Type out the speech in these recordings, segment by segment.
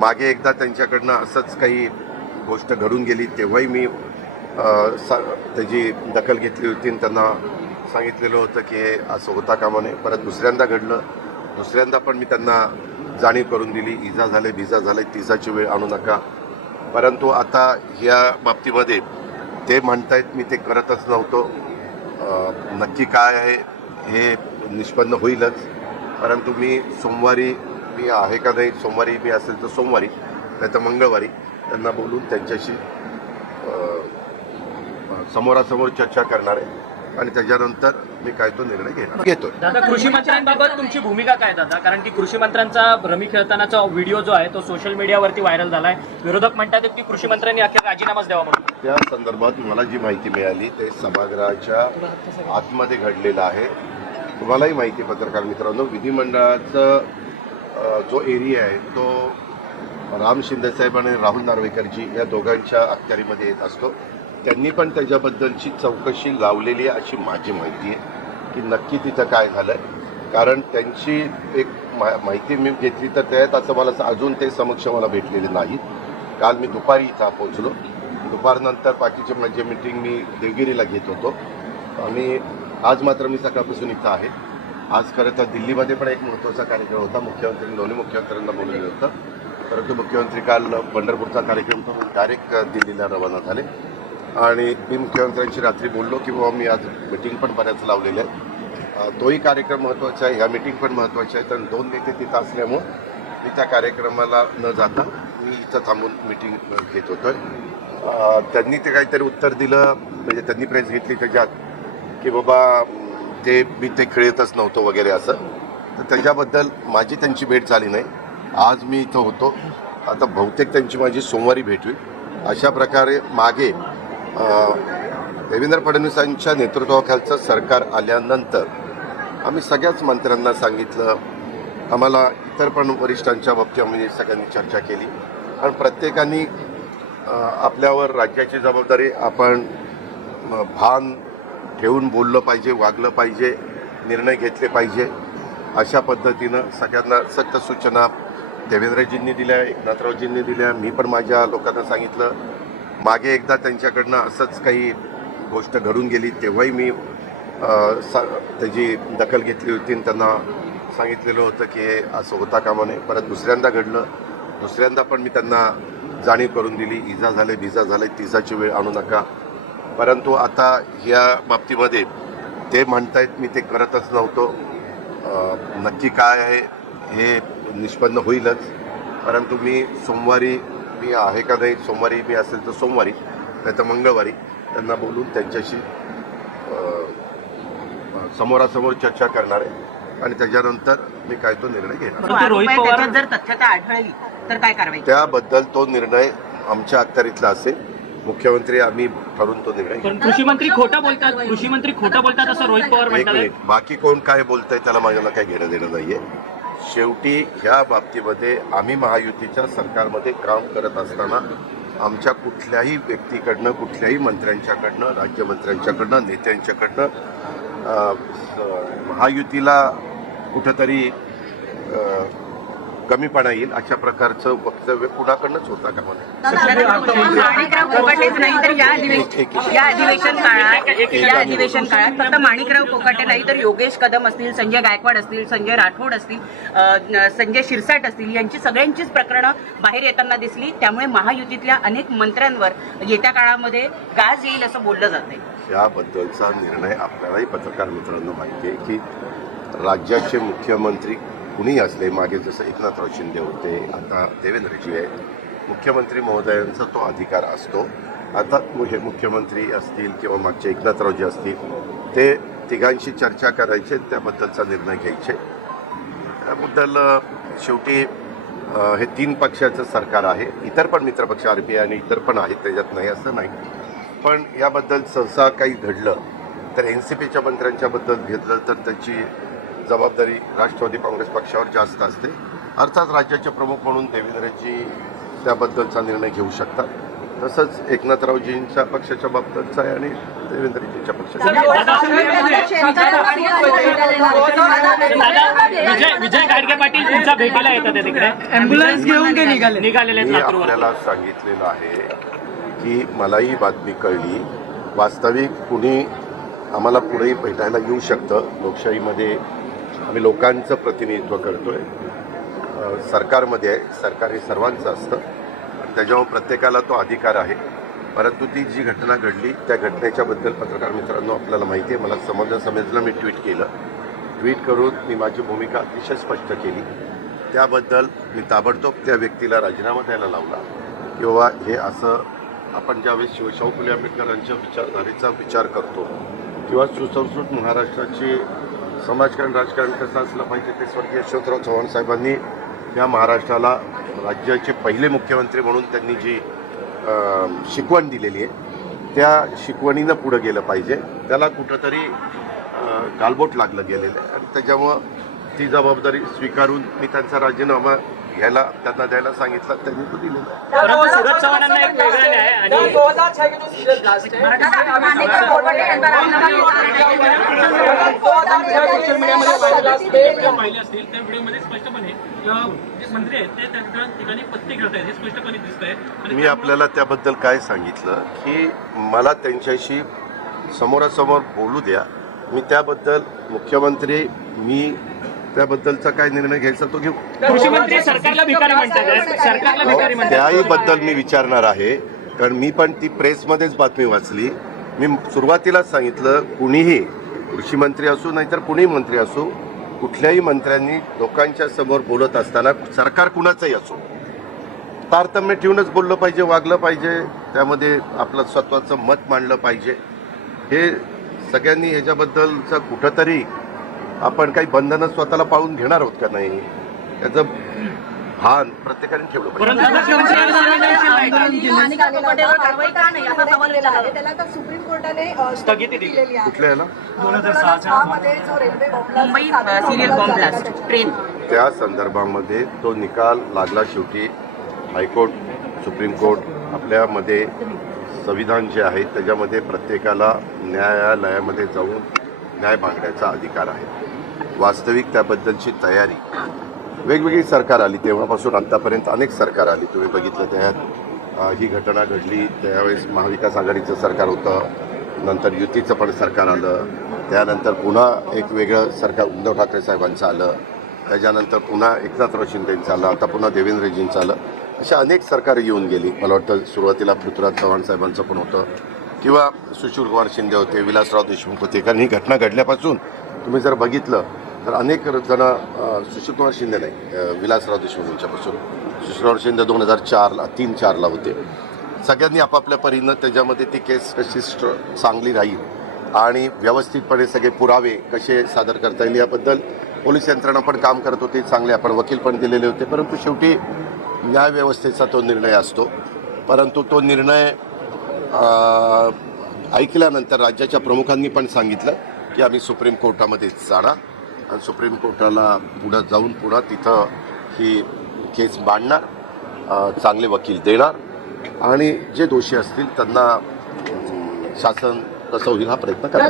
मागे एकदा त्यांच्याकडनं असंच काही गोष्ट घडून गेली तेव्हाही मी सा त्याची दखल घेतली होती आणि त्यांना सांगितलेलं होतं की हे असं होता कामा नये. परत दुसऱ्यांदा घडलं. दुसऱ्यांदा पण मी त्यांना जाणीव करून दिली इजा झाले बिजा झाले तिजाची वेळ आणू नका. परंतु आता ह्या बाबतीमध्ये ते म्हणतायत मी ते करतच नव्हतो. नक्की काय आहे हे निष्पन्न होईलच. परंतु मी सोमवारी मी आहे का नाही सोमवारी मी असेल तर सोमवारी नाही तर मंगळवारी त्यांना बोलून त्यांच्याशी समोरासमोर चर्चा करणार आहे आणि त्याच्यानंतर मी काय तो निर्णय घेणार. घेतोय. दादा कृषी मंत्र्यांबाबत तुमची भूमिका काय दादा? कारण की कृषी मंत्र्यांचा रमी खेळतानाचा व्हिडिओ जो आहे तो सोशल मीडियावरती व्हायरल झालाय. विरोधक म्हणतात की कृषी मंत्र्यांनी अखेर राजीनामाच द्यावा म्हणून. त्या संदर्भात मला जी माहिती मिळाली ते सभागृहाच्या आतमध्ये घडलेलं आहे. तुम्हालाही माहिती आहे, पत्रकार मित्रांनो विधिमंडळाचं जो एरिया आहे तो राम शिंदेसाहेब आणि राहुल नार्वेकरजी या दोघांच्या अखत्यारीमध्ये येत असतो. त्यांनी पण त्याच्याबद्दलची चौकशी लावलेली आहे अशी माझी माहिती आहे की नक्की तिथं काय झालं आहे कारण त्यांची एक मा माहिती मी घेतली तर त्यात असं मला अजून ते समक्ष मला भेटलेले नाही. काल मी दुपारी इथं पोहोचलो. दुपारनंतर बाकीचे म्हणजे मीटिंग मी देवगिरीला घेत होतो. आणि आज मात्र मी सकाळपासून इथं आहे. आज खरं तर दिल्लीमध्ये पण एक महत्त्वाचा कार्यक्रम होता. मुख्यमंत्री दोन्ही मुख्यमंत्र्यांना बोलवलं होतं. परंतु मुख्यमंत्री काल पंढरपूरचा कार्यक्रम करून डायरेक्ट दिल्लीला रवाना झाले. आणि मी मुख्यमंत्र्यांशी रात्री बोललो की बाबा मी आज मिटिंग पण बऱ्याच लावलेल्या आहे तोही कार्यक्रम महत्त्वाचा आहे. ह्या मिटिंग पण महत्त्वाची आहे तर दोन नेते तिथं असल्यामुळं मी त्या कार्यक्रमाला न जाता मी इथं थांबून मिटिंग घेत होतो आहे त्यांनी ते काहीतरी उत्तर दिलं. म्हणजे त्यांनी प्रेस घेतली त्याच्यात की बाबा ते मी ते खेळतच नव्हतो वगैरे असं. तर त्याच्याबद्दल माझी त्यांची भेट झाली नाही. आज मी इथं होतो. आता बहुतेक त्यांची माझी सोमवारी भेट होईल. अशा प्रकारे मागे देवेंद्र फडणवीसांच्या नेतृत्वाखालचं सरकार आल्यानंतर आम्ही सगळ्याच मंत्र्यांना सांगितलं. आम्हाला इतर पण वरिष्ठांच्या बाबतीत आम्ही सगळ्यांनी चर्चा केली. आणि प्रत्येकाने आपल्यावर राज्याची जबाबदारी आपण भान ठेवून बोललं पाहिजे वागलं पाहिजे निर्णय घेतले पाहिजे अशा पद्धतीनं सगळ्यांना सक्त सूचना देवेंद्रजींनी दिल्या एकनाथरावजींनी दिल्या. मी पण माझ्या लोकांना सांगितलं मागे एकदा त्यांच्याकडनं असंच काही गोष्ट घडून गेली तेव्हाही मी सा त्याची दखल घेतली होती आणि त्यांना सांगितलेलं होतं की हे असं होता कामा नये. परत दुसऱ्यांदा घडलं. दुसऱ्यांदा पण मी त्यांना जाणीव करून दिली इजा झाले बिजा झाले तिजाची वेळ आणू नका. परंतु आता ह्या बाबतीमध्ये ते म्हणतायत मी ते करतच नव्हतो. नक्की काय आहे हे निष्पन्न होईलच. परंतु मी सोमवारी मी आहे का नाही सोमवारी मी असेल तर सोमवारी नाही तर मंगळवारी त्यांना बोलून त्यांच्याशी समोरासमोर चर्चा करणार आहे आणि त्याच्यानंतर मी काय तो निर्णय घेणार. जर तथ्यता आढळली तर काय कारवाई? त्याबद्दल तो निर्णय आमच्या अखत्यारीतला असेल. मुख्यमंत्री आम्ही ठरवून तो निर्णय. पण कृषी मंत्री खोटं बोलतात कृषी मंत्री खोटं बोलतात असं रोहित पवार एक म्हणतात मिनिट बाकी कोण काय बोलतंय त्याला माझ्याला काही घेणं देणं नाहीये शेवटी ह्या बाबतीमध्ये आम्ही महायुतीच्या सरकारमध्ये काम करत असताना आमच्या कुठल्याही व्यक्तीकडनं कुठल्याही मंत्र्यांच्याकडनं राज्यमंत्र्यांच्याकडनं नेत्यांच्याकडनं अ, स- महायुतीला कुठंतरी अ, कमीपणा येईल अशा प्रकारचं वक्तव्य कुणाकडनंच होता का म्हणे माणिकराव कोकाटेच नाही तर या अधिवेशन या अधिवेशन काळात या अधिवेशन काळात फक्त माणिकराव कोकाटे नाही तर योगेश कदम असतील संजय गायकवाड असतील संजय राठोड असतील संजय शिरसाट असतील यांची सगळ्यांचीच प्रकरणं बाहेर येताना दिसली. त्यामुळे महायुतीतल्या अनेक मंत्र्यांवर येत्या काळामध्ये गाज येईल असं बोललं जातंय याबद्दलचा निर्णय आपल्यालाही पत्रकार मित्रांनो माहिती आहे की राज्याचे मुख्यमंत्री कुणीही असले मागे जसं एकनाथराव शिंदे होते आता देवेंद्रजी आहे मुख्यमंत्री महोदयांचा तो अधिकार असतो. आता हे मुख्यमंत्री असतील किंवा मागचे एकनाथरावजी असतील ते तिघांशी चर्चा करायचे त्याबद्दलचा निर्णय घ्यायचे. त्याबद्दल शेवटी हे तीन पक्षाचं सरकार आहे. इतर पण मित्रपक्ष आर पी आय आणि इतर पण आहेत त्याच्यात नाही असं नाही. पण याबद्दल सहसा काही घडलं तर एन सी पीच्या मंत्र्यांच्याबद्दल घेतलं तर त्याची जबाबदारी राष्ट्रवादी काँग्रेस पक्षावर जास्त असते अर्थात राज्याचे प्रमुख म्हणून देवेंद्रजी त्याबद्दलचा निर्णय घेऊ शकतात तसंच एकनाथरावजींच्या पक्षाच्या बाबतीतचं आहे आणि देवेंद्रजींच्या पक्षाच्या विजय गाडगे पाटील तुमच्या भेटीला येतात तिकडे निघालेले मी आपल्याला सांगितलेलं आहे की मलाही बातमी कळली वास्तविक कुणी आम्हाला पुढेही भेटायला येऊ शकतं लोकशाहीमध्ये आम्ही लोकांचं प्रतिनिधित्व करतोय. आहे सरकारमध्ये आहे. सरकार हे सर्वांचं असतं. त्याच्यामुळे प्रत्येकाला तो अधिकार आहे. परंतु ती जी घटना घडली त्या घटनेच्याबद्दल पत्रकार मित्रांनो आपल्याला माहिती आहे. मला समजलं समजलं मी ट्विट केलं. ट्विट करून मी माझी भूमिका अतिशय स्पष्ट केली. त्याबद्दल मी ताबडतोब त्या व्यक्तीला राजीनामा द्यायला लावला. किंवा हे असं आपण ज्यावेळेस शिवशाहू फुले आंबेडकरांच्या विचारधारेचा विचार करतो किंवा सुसंस्कृत महाराष्ट्राची समाजकारण राजकारण कसं असलं पाहिजे ते स्वर्गीय यशवंतराव चव्हाण साहेबांनी या महाराष्ट्राला राज्याचे पहिले मुख्यमंत्री म्हणून त्यांनी जी शिकवण दिलेली आहे त्या शिकवणीनं पुढं गेलं पाहिजे. त्याला कुठंतरी गालबोट लागलं गेलेलं आहे. आणि त्याच्यामुळं ती जबाबदारी स्वीकारून मी त्यांचा राजीनामा घ्यायला त्यांना द्यायला सांगितलं त्यांनी तो दिलेला आहे परंतु सूरज चव्हाणांना एक वेगळा न्याय आणि दो हजार छह के जो सीरियल ब्लास्ट है दो हजार छह सोशल मीडिया मध्ये व्हायरल ब्लास्ट व्हिडिओ पाहिले असतील त्या व्हिडिओमध्ये स्पष्टपणे अ, जे मंत्री आहेत ते त्या ठिकाणी पत्ते खेळत आहेत हे स्पष्टपणे दिसत आहे आणि मी आपल्याला त्याबद्दल काय सांगितलं की मला त्यांच्याशी समोरासमोर बोलू द्या मी त्याबद्दल मुख्यमंत्री मी त्याबद्दलचा काय निर्णय घ्यायचा तो घेऊ. कृषी मंत्री सरकारला भिकारी म्हणतात सरकारला भिकारी म्हणतात. त्याही बद्दल मी विचारणार आहे कारण मी पण ती प्रेसमध्येच बातमी वाचली. मी सुरुवातीलाच सांगितलं कुणीही कृषी मंत्री असू नाहीतर कुणीही मंत्री असू कुठल्याही मंत्र्यांनी लोकांच्या समोर बोलत असताना सरकार कुणाचंही असो तारतम्य ठेवूनच बोललं पाहिजे वागलं पाहिजे त्यामध्ये आपलं स्वतःचं मत मांडलं पाहिजे. हे सगळ्यांनी ह्याच्याबद्दलचं कुठंतरी आपण काही बंधनं स्वतःला पाळून घेणार आहोत का नाही? याचं भान प्रत्येकाने ठेवलं पाहिजे. कारवाई का नाही? असा सवाल केला आहे त्याला तर सुप्रीम कोर्टाने स्थगिती. दिलेली कुठल्या याला? ट्रेन. त्या संदर्भामध्ये तो निकाल लागला शेवटी. हायकोर्ट सुप्रीम कोर्ट आपल्यामध्ये संविधान जे आहे त्याच्यामध्ये प्रत्येकाला न्यायालयामध्ये जाऊन न्याय मागण्याचा अधिकार आहे. वास्तविक त्याबद्दलची तयारी. वेगवेगळी सरकार आली तेव्हापासून आत्तापर्यंत अनेक सरकार आली. तुम्ही बघितलं त्यात ही घटना घडली त्यावेळेस महाविकास आघाडीचं सरकार होतं नंतर युतीचं पण सरकार आलं त्यानंतर पुन्हा एक वेगळं सरकार उद्धव ठाकरे साहेबांचं आलं त्याच्यानंतर पुन्हा एकनाथराव शिंदेंचं आलं आता पुन्हा देवेंद्रजींचं आलं अशा अनेक सरकारं येऊन गेली. मला वाटतं सुरुवातीला पृथ्वीराज चव्हाण साहेबांचं पण होतं किंवा सुशीलकुमार शिंदे होते विलासराव देशमुख होते. कारण ही घटना घडल्यापासून तुम्ही जर बघितलं तर अनेक जण अं, सुशीलकुमार शिंदे नाही विलासराव देशमुख यांच्यापासून. सुशीलकुमार शिंदे दोन हजार चारला तीन चारला होते. सगळ्यांनी आपापल्या परीनं त्याच्यामध्ये ती केस कशी चांगली राहील आणि व्यवस्थितपणे सगळे पुरावे कसे सादर करता येईल याबद्दल पोलीस यंत्रणा पण काम करत होती चांगले आपण वकील पण दिलेले होते. परंतु शेवटी न्यायव्यवस्थेचा तो निर्णय असतो. परंतु तो निर्णय ऐकल्यानंतर राज्याच्या प्रमुखांनी पण सांगितलं की आम्ही सुप्रीम कोर्टामध्ये जाणार. सुप्रीम कोर्टाला पुढं जाऊन पुन्हा तिथं ही केस मांडणार चांगले वकील देणार. आणि जे दोषी असतील त्यांना शासन कसं होईल हा प्रयत्न करणार.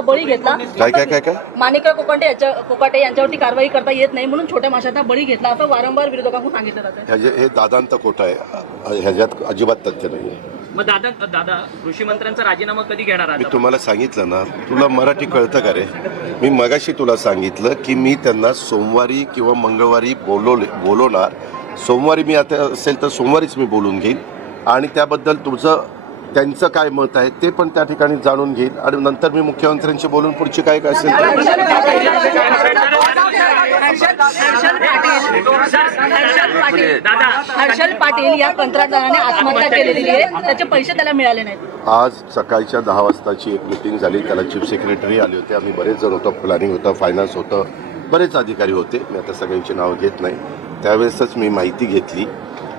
बळी घेतला. काय काय काय काय माणिकराव कोकाटे यांच्या कोकाटे यांच्यावरती कारवाई करता येत नाही म्हणून छोट्या माशाचा बळी घेतला. असं वारंवार विरोधकांकडून सांगितलं जातं ह्याचे हे दादांत खोटं आहे. ह्याच्यात अजिबात तथ्य नाही आहे मग दादा दादा कृषी मंत्र्यांचा राजीनामा कधी घेणार मी तुम्हाला सांगितलं ना तुला मराठी कळतं का रे? मी मगाशी तुला सांगितलं की मी त्यांना सोमवारी किंवा मंगळवारी बोलवले बोलवणार. सोमवारी मी आता असेल तर सोमवारीच मी बोलून घेईन. आणि त्याबद्दल तुमचं त्यांचं काय मत आहे ते पण त्या ठिकाणी जाणून घेईन आणि नंतर मी मुख्यमंत्र्यांशी बोलून पुढची काय काय असेल ते हर्षल पाटील हर्षल पाटील. दादा हर्षल पाटील या कंत्राटदाराने आत्महत्या केलेली आहे. त्याचे पैसे त्याला मिळाले नाहीत. आज सकाळच्या दहा वाजताची एक मिटिंग झाली. त्याला चीफ सेक्रेटरी आले होते. आम्ही बरेच जण होतो. प्लॅनिंग होतं फायनान्स होतं. बरेच अधिकारी होते. मी आता सगळ्यांची नावं घेत नाही. त्यावेळेसच मी माहिती घेतली.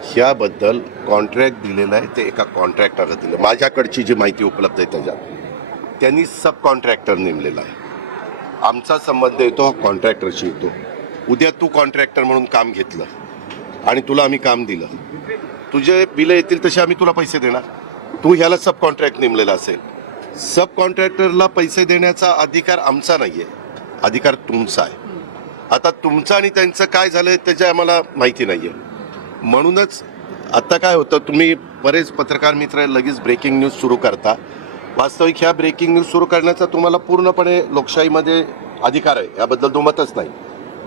ह्याबद्दल कॉन्ट्रॅक्ट दिलेलं आहे ते एका कॉन्ट्रॅक्टरला दिलं. माझ्याकडची जी माहिती उपलब्ध आहे त्याच्यात त्यांनी सब कॉन्ट्रॅक्टर नेमलेला आहे. आमचा संबंध येतो हा कॉन्ट्रॅक्टरशी येतो. उद्या तू कॉन्ट्रॅक्टर म्हणून काम घेतलं आणि तुला आम्ही काम दिलं. तुझे बिलं येतील तसे आम्ही तुला पैसे देणार. तू ह्याला सब कॉन्ट्रॅक्ट नेमलेला असेल. सब कॉन्ट्रॅक्टरला पैसे देण्याचा अधिकार आमचा नाही आहे अधिकार तुमचा आहे. आता तुमचं आणि त्यांचं काय झालं त्याच्या आम्हाला माहिती नाही आहे म्हणूनच आता काय होतं तुम्ही बरेच पत्रकार मित्र लगेच ब्रेकिंग न्यूज सुरू करता. वास्तविक ह्या ब्रेकिंग न्यूज सुरू करण्याचा तुम्हाला पूर्णपणे लोकशाहीमध्ये अधिकार आहे याबद्दल दुमतच नाही.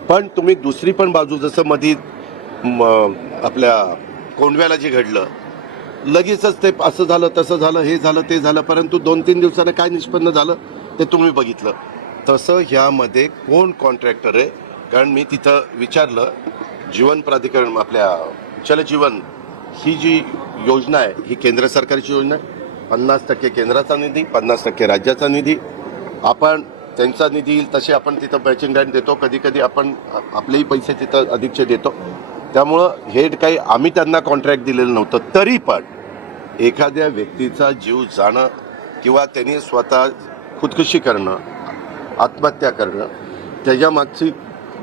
पण तुम्ही दुसरी पण बाजू जसं मधी आपल्या कोंडव्याला जे घडलं लगेचच ते असं झालं तसं झालं हे झालं ते झालं परंतु दोन तीन दिवसानं काय निष्पन्न झालं ते तुम्ही बघितलं. तसं ह्यामध्ये कोण कॉन्ट्रॅक्टर आहे? कारण मी तिथं विचारलं जीवन प्राधिकरण आपल्या जलजीवन ही जी योजना आहे ही केंद्र सरकारची योजना आहे. पन्नास टक्के केंद्राचा निधी पन्नास टक्के राज्याचा निधी. आपण त्यांचा निधी येईल तसे आपण तिथं मॅचिंग ग्रँड देतो. कधी कधी आपण आपलेही पैसे तिथं अधिकचे देतो. त्यामुळं हे काही आम्ही त्यांना कॉन्ट्रॅक्ट दिलेलं नव्हतं. तरी पण एखाद्या व्यक्तीचा जीव जाणं किंवा त्यांनी स्वतः खुदकुशी करणं आत्महत्या करणं त्याच्यामागची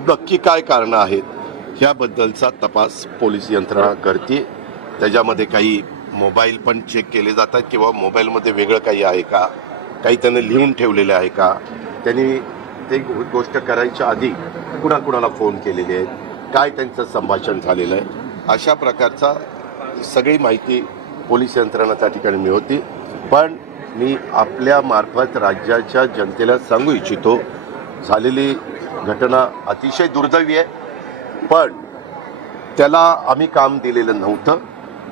नक्की काय कारणं आहेत त्याबद्दलचा तपास पोलीस यंत्रणा करते. त्याच्यामध्ये काही मोबाईल पण चेक केले जातात किंवा मोबाईलमध्ये वेगळं काही आहे का? काही त्यानं लिहून ठेवलेलं आहे का? त्यांनी ते गोष्ट करायच्या आधी कुणाकुणाला फोन केलेले आहेत? काय त्यांचं संभाषण झालेलं आहे? अशा प्रकारचा सगळी माहिती पोलीस यंत्रणा त्या ठिकाणी मिळवते. पण मी आपल्यामार्फत राज्याच्या जनतेला सांगू इच्छितो झालेली घटना अतिशय दुर्दैवी आहे. पण त्याला आम्ही काम दिलेलं नव्हतं.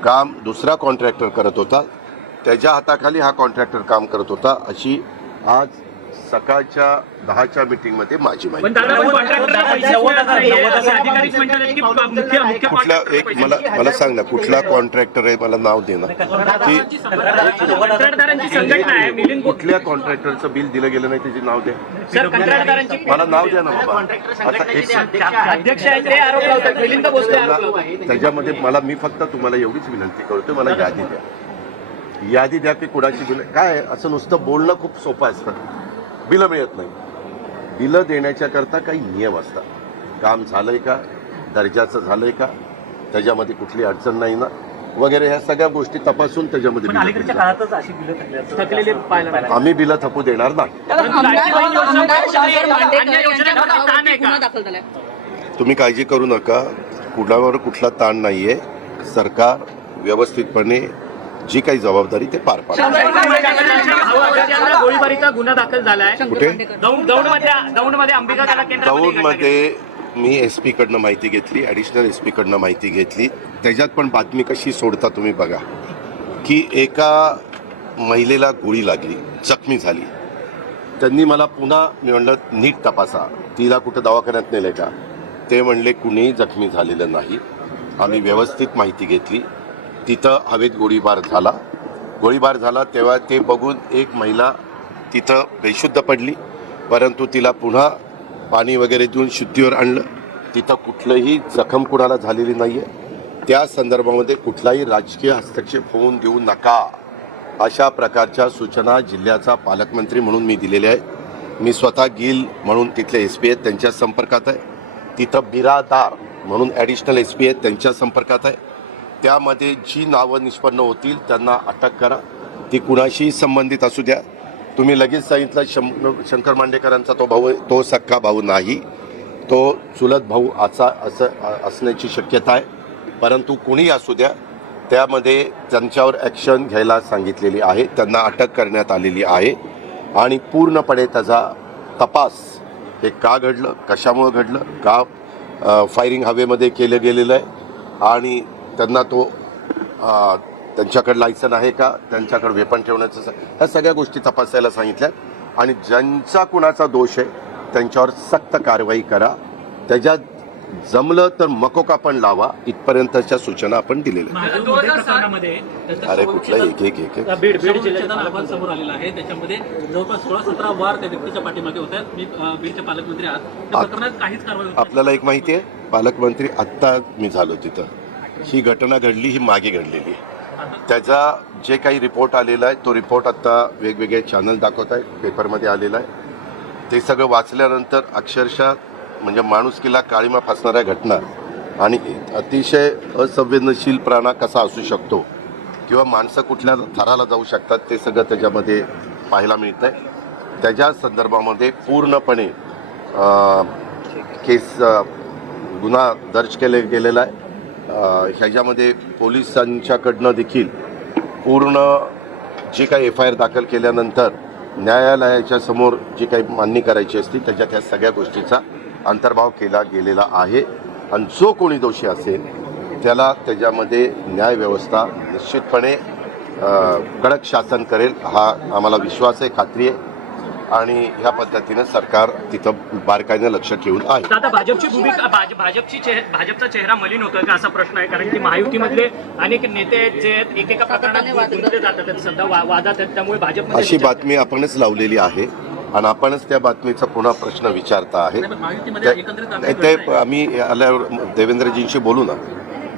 काम दुसरा कॉन्ट्रॅक्टर करत होता. त्याच्या हाताखाली हा कॉन्ट्रॅक्टर काम करत होता अशी आज सकाळच्या दहाच्या मिटिंगमध्ये माझी पण माहिती कुठला एक मला मला सांग ना कुठला कॉन्ट्रॅक्टर आहे? मला नाव दे ना. की कुठल्या कॉन्ट्रॅक्टरचं बिल दिलं गेलं नाही त्याचे नाव दे. सर कंत्राटदारांची मला नाव द्या ना बाबा. आता एक अध्यक्ष आहेत ते आरोप लावतात. मिलिंद भोसले आरोप त्याला- लावतात त्याच्यामध्ये मला मी फक्त तुम्हाला एवढीच विनंती करतो मला यादी द्या. यादी द्या की कुणाची बिलं काय असं नुसतं बोलणं खूप सोपं असतं. बिलं मिळत नाही. बिलं देण्याच्या करता काही नियम असतात. काम झालंय का? दर्जाचं झालंय का? त्याच्यामध्ये कुठली अडचण नाही ना? वगैरे ह्या सगळ्या गोष्टी तपासून त्याच्यामध्ये. आम्ही बिलं थपू देणार नाही. आहे तुम्ही काळजी करू नका. कुणावर कुठला ताण नाहीये. सरकार व्यवस्थितपणे जी काही जबाबदारी ते पार पाडतं समाजाच्या गोळीबारीचा गुन्हा दाखल झालाय. शंकर कुठे? दौंडमध्ये अंबिका कला. दौंडमध्ये मी एस पीकडनं माहिती घेतली ॲडिशनल एस पीकडनं माहिती घेतली. त्याच्यात पण बातमी कशी सोडता तुम्ही बघा. की एका महिलेला गोळी लागली जखमी झाली. त्यांनी मला पुन्हा मी म्हणलं नीट तपासा. तिला कुठं दवाखान्यात नेलं का? ते म्हणले कुणीही जखमी झालेलं नाही. आम्ही व्यवस्थित माहिती घेतली. तिथं हवेत गोळीबार झाला. गोळीबार झाला तेव्हा ते बघून एक महिला तिथं बेशुद्ध पडली. परंतु तिला पुन्हा पाणी वगैरे देऊन शुद्धीवर आणलं. तिथं कुठलंही जखम कुणाला झालेली नाही आहे त्या संदर्भामध्ये कुठलाही राजकीय हस्तक्षेप होऊन देऊ नका अशा प्रकारच्या सूचना जिल्ह्याचा पालकमंत्री म्हणून मी दिलेल्या आहेत. मी स्वतः गिल म्हणून तिथले एस पी आहेत त्यांच्या संपर्कात आहे. तिथं बिरादार म्हणून ॲडिशनल एस पी आहेत त्यांच्या संपर्कात आहे. त्यामध्ये जी नावं निष्पन्न होतील त्यांना अटक करा. ती कुणाशीही संबंधित असू द्या. तुम्ही लगेच सांगितलं शं शंकर मांडेकरांचा तो भाऊ तो सख्खा भाऊ नाही. तो चुलत भाऊ असा असं असण्याची शक्यता आहे. परंतु कुणीही असू द्या त्यामध्ये त्यांच्यावर ॲक्शन घ्यायला सांगितलेली आहे. त्यांना अटक करण्यात आलेली आहे. आणि पूर्णपणे त्याचा तपास हे का घडलं कशामुळं घडलं का फायरिंग हवेमध्ये केलं गेलेलं आहे. आणि त्यांना तो त्यांच्याकडे लायसन आहे का? त्यांच्याकडे वेपन ठेवण्याचं ह्या सगळ्या गोष्टी तपासायला सांगितल्यात. आणि ज्यांचा कुणाचा दोष आहे त्यांच्यावर सक्त कारवाई करा. त्याच्यात जमलं तर मकोका पण लावा. इथपर्यंतच्या सूचना आपण दिलेल्या अरे कुठला एक एक एक. अहवाल समोर आलेला आहे. त्याच्यामध्ये जवळपास सोळा सतरा वार त्या व्यक्तीच्या पाठीमागे होत आहेत. मी बीडचे पालकमंत्री आहात. त्या आ- प्रकरणात काहीच कारवाई होत नाही. आपल्याला एक माहिती आहे? पालकमंत्री आत्ता मी झालो तिथं. ही घटना घडली ही मागे घडलेली. त्याचा जे काही रिपोर्ट आलेला आहे तो रिपोर्ट आत्ता वेगवेगळे चॅनल दाखवत आहे पेपरमध्ये आलेला आहे. ते सगळं वाचल्यानंतर अक्षरशः म्हणजे माणुसकीला काळीमा फासणाऱ्या घटना आणि अतिशय असंवेदनशील प्राणा कसा असू शकतो किंवा माणसं कुठल्या थराला जाऊ शकतात ते सगळं त्याच्यामध्ये पाहायला मिळतं आहे त्याच्या संदर्भामध्ये पूर्णपणे केस गुन्हा दर्ज केले गेलेला आहे. ह्याच्यामध्ये पोलिसांच्याकडनं देखील पूर्ण जे काही एफ आय आर दाखल केल्यानंतर न्यायालयाच्या समोर जी काही मान्य करायची असती त्याच्यात ह्या सगळ्या गोष्टीचा अंतर्भाव केला गेलेला आहे. आणि जो कोणी दोषी असेल त्याला त्याच्यामध्ये न्यायव्यवस्था निश्चितपणे कडक शासन करेल हा आम्हाला विश्वास आहे खात्री आहे. आणि ह्या पद्धतीनं सरकार तिथं बारकाईनं लक्ष ठेवून आहे. आता भाजपची भूमिका भाज- भाजपची चेह- भाजपचा चेहरा मलिन होतोय का असा प्रश्न आहे? कारण की महायुतीमधले अनेक नेते आहेत जे आहेत, एकेका प्रकरणात गुंतले जातात आहेत, सध्या वा- वादात आहेत. त्यामुळे भाजपमध्ये अशी बातमी आपणच लावलेली आहे आणि आपणच त्या बातमीचा पुन्हा प्रश्न विचारता आहे. ते आम्ही आल्यावर देवेंद्रजींशी बोलू ना.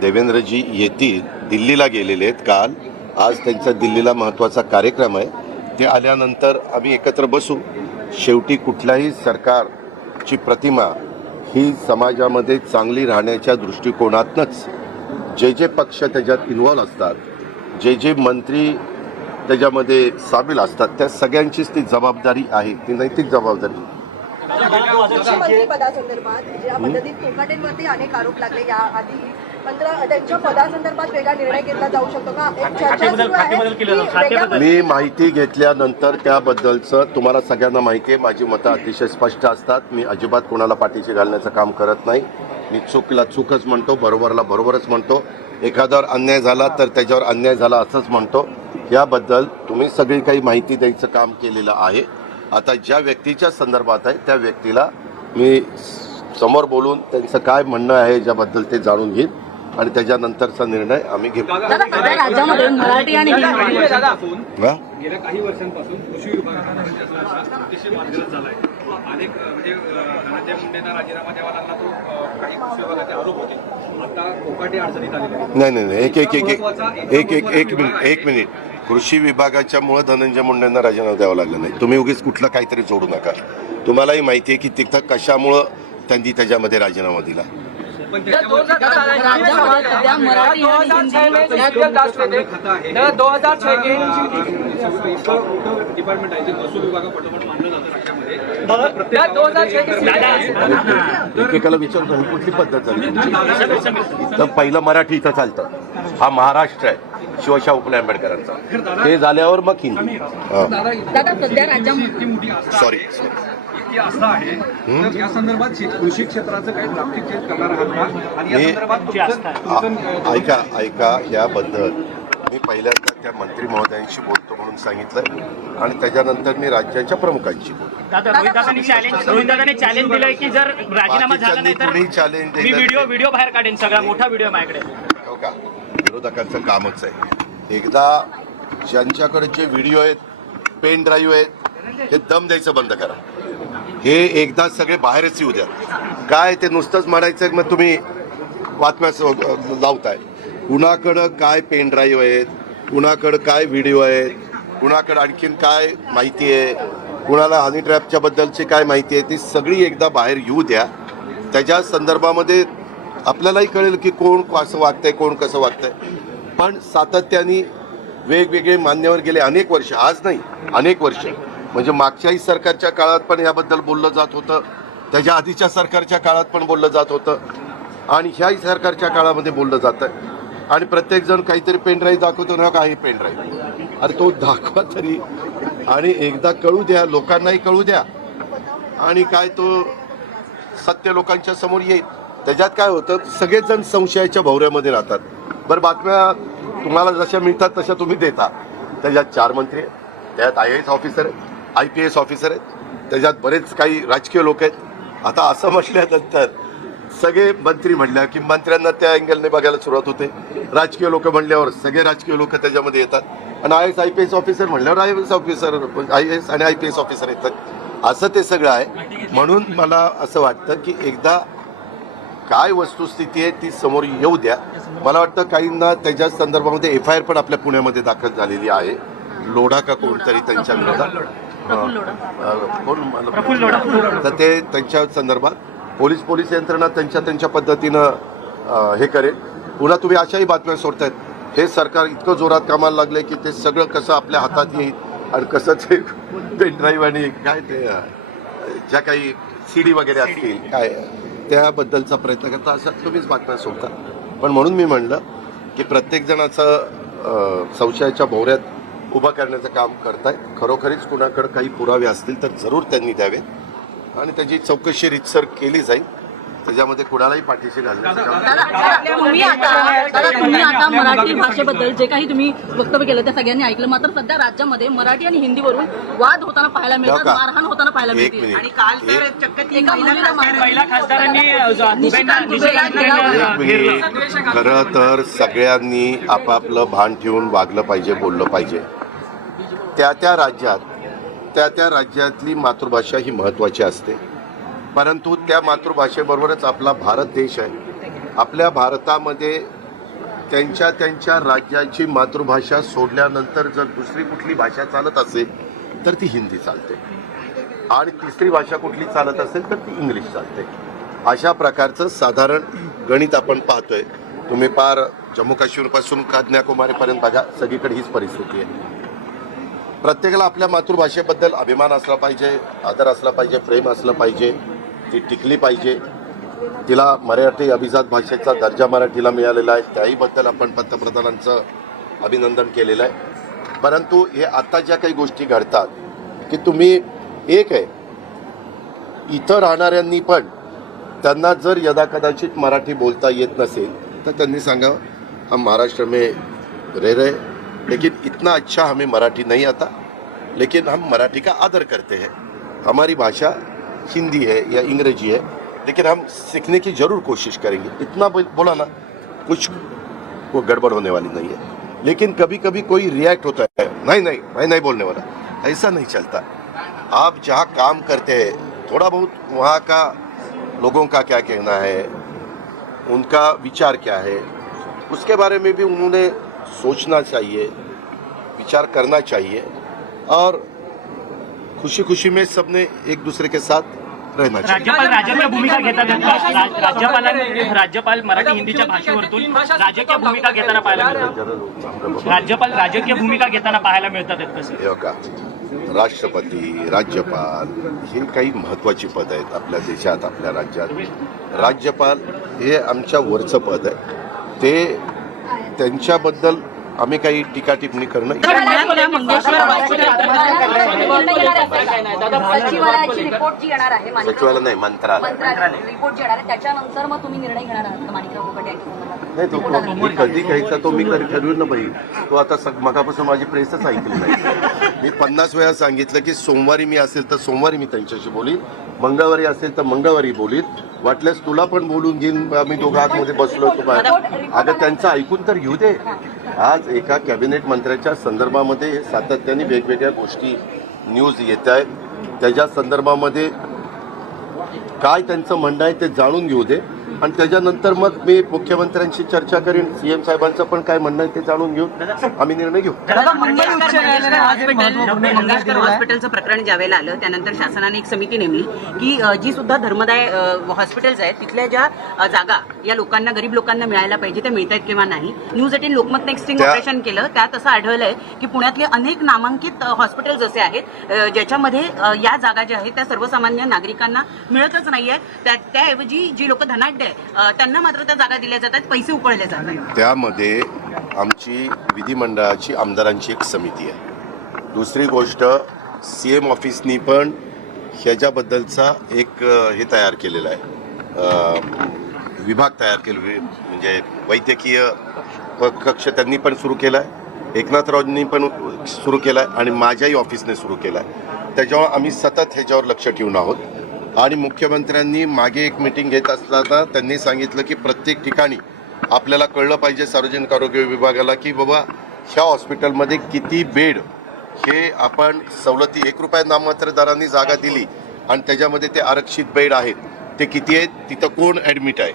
देवेंद्रजी येतील दिल्लीला गेलेले आहेत काल. आज त्यांचा दिल्लीला महत्त्वाचा कार्यक्रम आहे. ते आल्यानंतर आम्ही एकत्र बसू. शेवटी कुठल्याही सरकारची प्रतिमा ही समाजामध्ये चांगली राहण्याच्या दृष्टिकोनातनंच जे जे पक्ष त्याच्यात इन्व्हॉल्व असतात जे जे मंत्री त्याच्यामध्ये सामील असतात त्या सगळ्यांचीच ती जबाबदारी आहे ती नैतिक जबाबदारी. मंत्रिपदासंदर्भात ज्या पद्धतीत कोकाटेंवरती अनेक आरोप लागले या मी माहिती घेतल्यानंतर त्याबद्दलचं तुम्हाला सगळ्यांना माहिती आहे. माझी मतं अतिशय स्पष्ट असतात. मी अजिबात कोणाला पाठीशी घालण्याचं काम करत नाही. मी चूकला चूकच म्हणतो बरोबरला बरोबरच म्हणतो. एखाद्यावर अन्याय झाला तर त्याच्यावर अन्याय झाला असंच म्हणतो. याबद्दल तुम्ही सगळी काही माहिती द्यायचं काम केलेलं आहे. आता ज्या व्यक्तीच्या संदर्भात आहे त्या व्यक्तीला मी समोर बोलून त्यांचं काय म्हणणं आहे याच्याबद्दल ते जाणून घेईन. आणि त्याच्यानंतरचा निर्णय आम्ही घेऊ. दादा सध्या राज्यामध्ये मराठी आणि हिंदी हा? गेल्या काही वर्षांपासून कृषी विभागाचा अतिशय वादग्रस्त झाला आहे अनेक अ, म्हणजे अ, धनंजय मुंडेंना राजीनामा द्यावा लागला तो अ, काही कृषी विभागाचे आरोप होते. आता कोकाटे अडचणीत आलेले आहेत. नाही नाही नाही. एक एक एक एक एक एक एक मिनिट एक मिनिट. कृषी विभागाच्या मुळे धनंजय मुंडेंना राजीनामा द्यावा लागला नाही. तुम्ही उगीच कुठलं काहीतरी जोडू नका. तुम्हालाही माहिती आहे की तिथं कशामुळं त्यांनी त्याच्यामध्ये राजीनामा दिला. दो हजार छह के डिपार्टमेंट आहे. जे महसूल विभागापाठोपाठ मानलं जातं राज्यामध्ये दो हजार छह एकेकाला विचारतो ही कुठली पद्धत झाली? तर पहिलं मराठी इथं चालतं. हा महाराष्ट्र आहे शिवशाह फुले आंबेडकरांचा. ते झाल्यावर मग हिंदी. आस्था सॉरी आस्था आहे. तर या संदर्भात कृषी क्षेत्राचं काही चेंज करणार आहात का? आणि या संदर्भात तुमचं- ऐका ऐका याबद्दल. मी पहिल्यांदा त्या मंत्री महोदयांशी बोलतो म्हणून सांगितलं आणि त्याच्यानंतर मी राज्याच्या प्रमुखांशी बोलतो. आता रोहितदादांनी चॅलेंज रोहितदादांनी चॅलेंज दिलंय की जर राजीनामा झाला नाही तर कोणी challenge मी दिलं व्हिडिओ नाही. व्हिडिओ बाहेर काढेन सगळा मोठा व्हिडिओ माझ्याकडे. हो का? विरोधकांचं कामच आहे. एकदा ज्यांच्याकडे जे व्हिडिओ आहेत पेन ड्राईव्ह आहेत हे दम द्यायचं बंद करा. हे एकदा सगळे बाहेरच येऊ द्या. काय ते नुसतंच म्हणायचं मग तुम्ही बातम्या लावताय. कुणाकडं काय पेन ड्राईव्ह आहेत कुणाकडं काय व्हिडिओ आहेत कुणाकडं आणखीन काय माहिती आहे कुणाला हनी ट्रॅपच्या बद्दलची काय माहिती आहे ती सगळी एकदा बाहेर येऊ द्या. त्याच्या संदर्भामध्ये आपल्यालाही कळेल की कोण कसं वागतंय कोण कसं वागतंय. पण सातत्याने वेगवेगळे मान्यवर गेले अनेक वर्ष आज नाही अनेक वर्ष. म्हणजे मागच्याही सरकारच्या काळात पण याबद्दल बोललं जात होतं. त्याच्या आधीच्या सरकारच्या काळात पण बोललं जात होतं. आणि ह्याही सरकारच्या काळामध्ये बोललं जातं आणि प्रत्येकजण काहीतरी पेनड्राईव्ह दाखवतो ना काही पेनड्राईव्ह. अरे तो दाखवा तरी. आणि एकदा कळू द्या लोकांनाही कळू द्या. आणि काय तो सत्य लोकांच्या समोर येईल. त्याच्यात काय होतं सगळेजण संशयाच्या भवऱ्यामध्ये राहतात. बरं बातम्या तुम्हाला जशा मिळतात तशा तुम्ही देता. त्याच्यात चार मंत्री आहेत. त्यात आय एस ऑफिसर आहेत. आय पी एस ऑफिसर आहेत. त्याच्यात बरेच काही राजकीय लोक आहेत. आता असं म्हटल्यानंतर सगळे मंत्री म्हणल्या की मंत्र्यांना त्या अँगलने बघायला सुरुवात होते. राजकीय लोक म्हणल्यावर सगळे राजकीय लोक त्याच्यामध्ये येतात. आणि I S I P S officer म्हणल्यावर I S officer I S आणि आय पी एस ऑफिसर येतात. असं ते सगळं आहे. म्हणून मला असं वाटतं की एकदा काय वस्तुस्थिती आहे ती समोर येऊ द्या. मला वाटतं काहींना त्याच्या संदर्भामध्ये एफ आय आर पण आपल्या पुण्यामध्ये दाखल झालेली आहे. लोढा का कोणतरी त्यांच्या विरोधात कोण. तर ते त्यांच्या संदर्भात पोलीस पोलीस यंत्रणा त्यांच्या त्यांच्या पद्धतीनं हे करेल. पुन्हा तुम्ही अशाही बातम्या सोडतायत. हे सरकार इतकं जोरात कामाला लागले की ते सगळं कसं आपल्या हातात येईल आणि कसं ते पेन ड्राईव्ह आणि काय ते ज्या काही सी डी वगैरे असतील काय त्याबद्दलचा प्रयत्न करता असं तुम्हीच बातम्या सोडता. पण म्हणून मी म्हणलं की प्रत्येक जणाचं अं, संशयाच्या भोवऱ्यात उभा करण्याचं काम करताय खरोखरीच कुणाकडे काही पुरावे असतील तर जरूर त्यांनी द्यावे आणि त्याची चौकशी रितसर केली जाईल. त्याच्यामध्ये कुणालाही पाठीशी तुम्ही आता दादा तुम्ही आता मराठी भाषेबद्दल जे काही तुम्ही वक्तव्य केलं त्या सगळ्यांनी ऐकलं. मात्र सध्या राज्यामध्ये मराठी आणि हिंदीवरून वाद होताना पाहायला मिळतात हो? मारहाण होताना पाहायला मिळते. आणि काल तर चक्क खरं तर सगळ्यांनी आपापलं भान ठेवून वागलं पाहिजे बोललं पाहिजे. त्या त्या राज्यात त्या त्या राज्यातली मातृभाषा ही महत्त्वाची असते. परंतु त्या मातृभाषेबरोबरच आपला भारत देश आहे. आपल्या भारतामध्ये त्यांच्या त्यांच्या राज्याची मातृभाषा सोडल्यानंतर जर दुसरी कुठली भाषा चालत असेल तर ती हिंदी चालते. आणि तिसरी भाषा कुठली चालत असेल तर ती इंग्लिश चालते. अशा प्रकारचं साधारण गणित आपण पाहतोय. तुम्ही पार जम्मू काश्मीरपासून कन्याकुमारीपर्यंत बघा सगळीकडे हीच परिस्थिती आहे. प्रत्येकाला आपल्या मातृभाषेबद्दल अभिमान असला पाहिजे आदर असला पाहिजे प्रेम असलं पाहिजे ती टिकली पाहिजे. तिला मराठी अभिजात भाषेचा दर्जा मराठीला मिळालेला आहे. त्याहीबद्दल आपण पंतप्रधानांचं अभिनंदन केलेलं आहे. परंतु हे आता ज्या काही गोष्टी घडतात की तुम्ही एक आहे इथं राहणाऱ्यांनी पण त्यांना जर यदा कदाचित मराठी बोलता येत नसेल तर त्यांनी सांगावं हम महाराष्ट्र में रह रहे लेकिन इतना अच्छा हमें मराठी नहीं आता, लेकिन हम मराठी का आदर करते हैं। हमारी भाषा हिंदी है या अंग्रेज़ी है, लेकिन हम सीखने की ज़रूर कोशिश करेंगे। इतना बोल- ना, कुछ वो गड़बड़ होने वाली नहीं है। लेकिन कभी कभी कोई रिएक्ट होता है, नहीं नहीं, मैं नहीं बोलने वाला। ऐसा नहीं चलता। आप जहाँ काम करते हैं, थोड़ा बहुत वहाँ का लोगों का क्या कहना है, उनका विचार क्या है, उसके बारे में भी उन्होंने सोचना चाहिए विचार करना चाहिए और खुशी खुशी में सबने एक दूसरे के साथ रहना चाहिए राज्यपाल राजकीय भूमिका का? रा- राज्यपालांनी राज्यपाल मराठी हिंदीच्या भाषेवरतून राजकीय भूमिका घेताना पाहायला मिळतात. राज्यपाल राजकीय भूमिका घेताना पाहायला मिळतात आहेत कसे हे बघा राष्ट्रपती राज्यपाल ही काही महत्त्वाची पद आहेत आपल्या देशात आपल्या राज्यात राज्यपाल हे आमच्या वरचं पद आहे ते त्यांच्याबद्दल आम्ही काही टीका टिप्पणी करणं सचिवालय नाही मंत्रालय. मंत्रालय रिपोर्ट जी येणार आहे त्याच्यानंतर मग तुम्ही निर्णय घेणार आहात का माणिकराव कोकटे यांच्या संदर्भात? नाही तो मी कधी घ्यायचा तो मी कधी ठरवेल ना बाई. तो आता सग मगापासून माझी प्रेसच ऐकली नाही. मी पन्नास वेळा सांगितलं की सोमवारी मी असेल तर सोमवारी मी त्यांच्याशी बोलीन. मंगळवारी असेल तर मंगळवारी बोलीन. वाटल्यास तुला पण बोलून घेईन. आम्ही दोघं आतमध्ये बसलो होतो बाहेर. अगं त्यांचं ऐकून तर घेऊ दे. आज एका कॅबिनेट मंत्र्याच्या संदर्भामध्ये सातत्याने वेगवेगळ्या गोष्टी न्यूज येत आहेत. त्याच्या संदर्भामध्ये काय त्यांचं म्हणणं आहे ते जाणून घेऊ दे. आणि त्याच्यानंतर मग मी मुख्यमंत्र्यांशी चर्चा करीन. सीएम साहेबांचं पण काय म्हणणं आहे ते जाणून घेऊन आम्ही निर्णय घेऊ. मंगेशकर हॉस्पिटल मंगेशकर हॉस्पिटलचं प्रकरण ज्यावेळेला आलं त्यानंतर शासनाने एक समिती नेमली की जी सुद्धा धर्मदाय हॉस्पिटल्स आहेत तिथल्या ज्या जागा या लोकांना गरीब लोकांना मिळायला पाहिजे त्या मिळत आहेत किंवा नाही. न्यूज एटीन लोकमत नेक्स्टिंग त्या- ऑपरेशन केलं. त्यात असं आढळलंय की पुण्यातले अनेक नामांकित अ, हॉस्पिटल्स असे आहेत ज्याच्यामध्ये या जागा ज्या आहेत त्या सर्वसामान्य नागरिकांना मिळतच नाहीये त्या त्याऐवजी जी लोक धनाढ्य आहेत त्यांना मात्र त्या जागा दिल्या जातात पैसे उकळले जातात त्यामध्ये आमची विधिमंडळाची आमदारांची एक समिती आहे. दुसरी गोष्ट सी एम ऑफिसनी पण ह्याच्याबद्दलचा एक हे तयार केलेला आहे. विभाग तयार केले म्हणजे वैद्यकीय कक्ष त्यांनी पण सुरू केला आहे एकनाथरावजींनी पण सुरू केला आहे आणि माझ्याही ऑफिसने सुरू केला आहे त्याच्यामुळे आम्ही सतत ह्याच्यावर लक्ष ठेवून आहोत. आणि मुख्यमंत्र्यांनी मागे एक मिटिंग घेत असताना त्यांनी सांगितलं की प्रत्येक ठिकाणी आपल्याला कळलं पाहिजे सार्वजनिक आरोग्य विभागाला की बाबा ह्या हॉस्पिटलमध्ये किती बेड हे आपण सवलती एक रुपया नाममात्र दरांनी जागा दिली आणि त्याच्यामध्ये ते आरक्षित बेड आहेत. ते किती आहेत? तिथं कोण ॲडमिट आहे?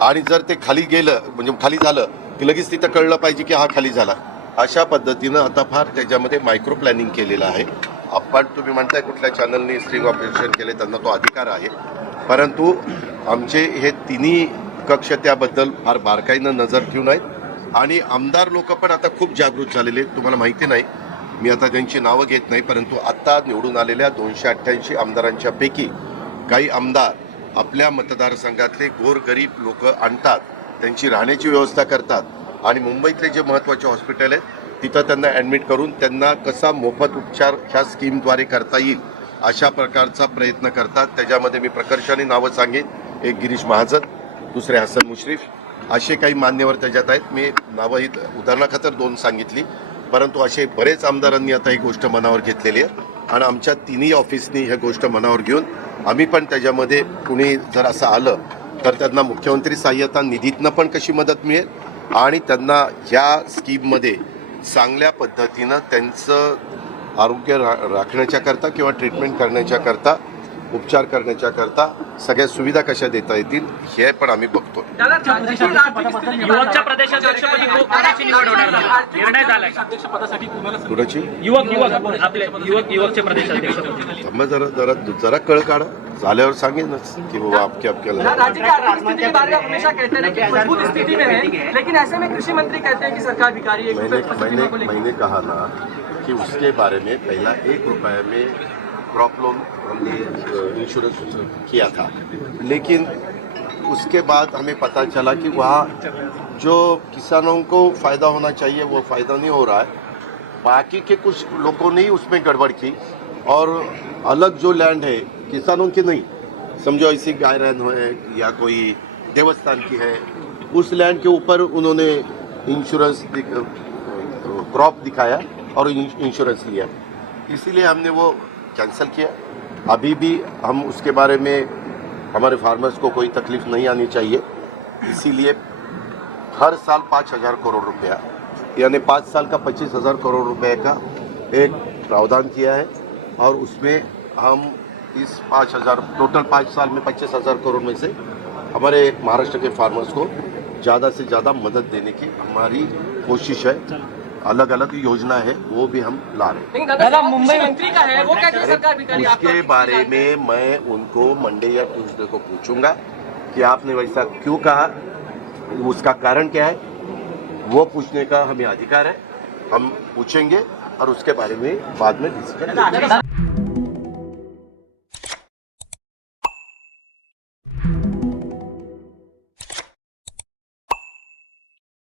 आणि जर ते खाली गेलं म्हणजे खाली झालं की लगेच तिथं कळलं पाहिजे की हा खाली झाला. अशा पद्धतीनं आता फार त्याच्यामध्ये मायक्रो प्लॅनिंग केलेलं आहे. आपण तुम्ही म्हणताय कुठल्या चॅनलनी स्ट्रिंग ऑपरेशन केले त्यांना तो अधिकार आहे. परंतु आमचे हे तिन्ही कक्ष त्याबद्दल फार बारकाईनं नजर ठेवून आहेत. आणि आमदार लोक पण आता खूप जागृत झालेले आहेत. तुम्हाला माहिती नाही मी आता त्यांची नावं घेत नाही परंतु आत्ता निवडून आलेल्या दोनशे अठ्ठ्याऐंशी आमदारांच्या पैकी काही आमदार आपल्या मतदारसंघातले गोरगरीब लोक आणतात त्यांची राहण्याची व्यवस्था करतात. आणि मुंबईतले जे महत्त्वाचे हॉस्पिटल आहेत तिथं त्यांना ॲडमिट करून त्यांना कसा मोफत उपचार ह्या स्कीमद्वारे करता येईल अशा प्रकारचा प्रयत्न करतात. त्याच्यामध्ये मी प्रकर्षाने नावं सांगेन. एक गिरीश महाजन दुसरे हसन मुश्रीफ असे काही मान्यवर त्याच्यात आहेत. मी नावं ही उदाहरणाखातर दोन सांगितली परंतु असे बरेच आमदारांनी आता ही गोष्ट मनावर घेतलेली आहे. आणि आमच्या तिन्ही ऑफिसनी ह्या गोष्ट मनावर घेऊन आम्ही पण त्याच्यामध्ये कुणी जर असं आलं तर त्यांना मुख्यमंत्री सहाय्यता निधीतनं पण कशी मदत मिळेल? आणि त्यांना ह्या स्कीममध्ये चांगल्या पद्धतीनं त्यांचं आरोग्य रा राखण्याच्याकरता किंवा ट्रीटमेंट करण्याच्याकरता उपचार करण्याच्याकरता सगळ्या सुविधा कशा देता येतील हे पण आम्ही बघतो युवकच्या प्रदेशाध्यक्षपदी कोणाची निवड होणार? निर्णय झालाय कुणाची युवक युवक आपले युवक युवकचे प्रदेशाध्यक्ष. थांबा जरा जरा जरा कळ काढा. झाल्यावर सांगेनच की बाबा आपके आपल्याला लेकिन ऐसे में कृषी मंत्री कहते हैं कि सरकार भिखारी मैंने कहा ना कि उसके बारे में पहला एक रुपए में क्रॉप लोन हमने इंश्योरेंस किया था। लेकिन उसके बाद हमें पता चला कि वहाँ जो किसानों को फ़ायदा होना चाहिए, वो फ़ायदा नहीं हो रहा है। बाकी के कुछ लोगों ने ही उसमें गड़बड़ की और अलग जो लैंड है, किसानों की नहीं। समझो ऐसी गायरन है या कोई देवस्थान की है, उस लैंड के ऊपर उन्होंने इंश्योरेंस क्रॉप दिखाया और इंश्योरेंस लिया। इसीलिए हमने वो कैंसिल किया। अभी भी हम उसके बारे में हमारे फार्मर्स को कोई तकलीफ़ नहीं आनी चाहिए। इसीलिए हर साल पाँच हज़ार करोड़ रुपया, यानी पाँच साल का पच्चीस हज़ार करोड़ रुपए का एक प्रावधान किया है और उसमें हम इस पाँच हज़ार, टोटल पाँच साल में पच्चीस हज़ार करोड़ में से हमारे महाराष्ट्र के फार्मर्स को ज़्यादा से ज़्यादा मदद देने की हमारी कोशिश है। अलग अलग योजना है वो भी हम ला रहे हैं। मुंबई मंत्री का है वो क्या सरकार भी आपका उसके बारे में मैं उनको मंडे या ट्यूसडे को पूछूँगा कि आपने वैसा क्यों कहा उसका कारण क्या है? वो पूछने का हमें अधिकार है हम पूछेंगे और उसके बारे में बाद में डिस्कस करेंगे।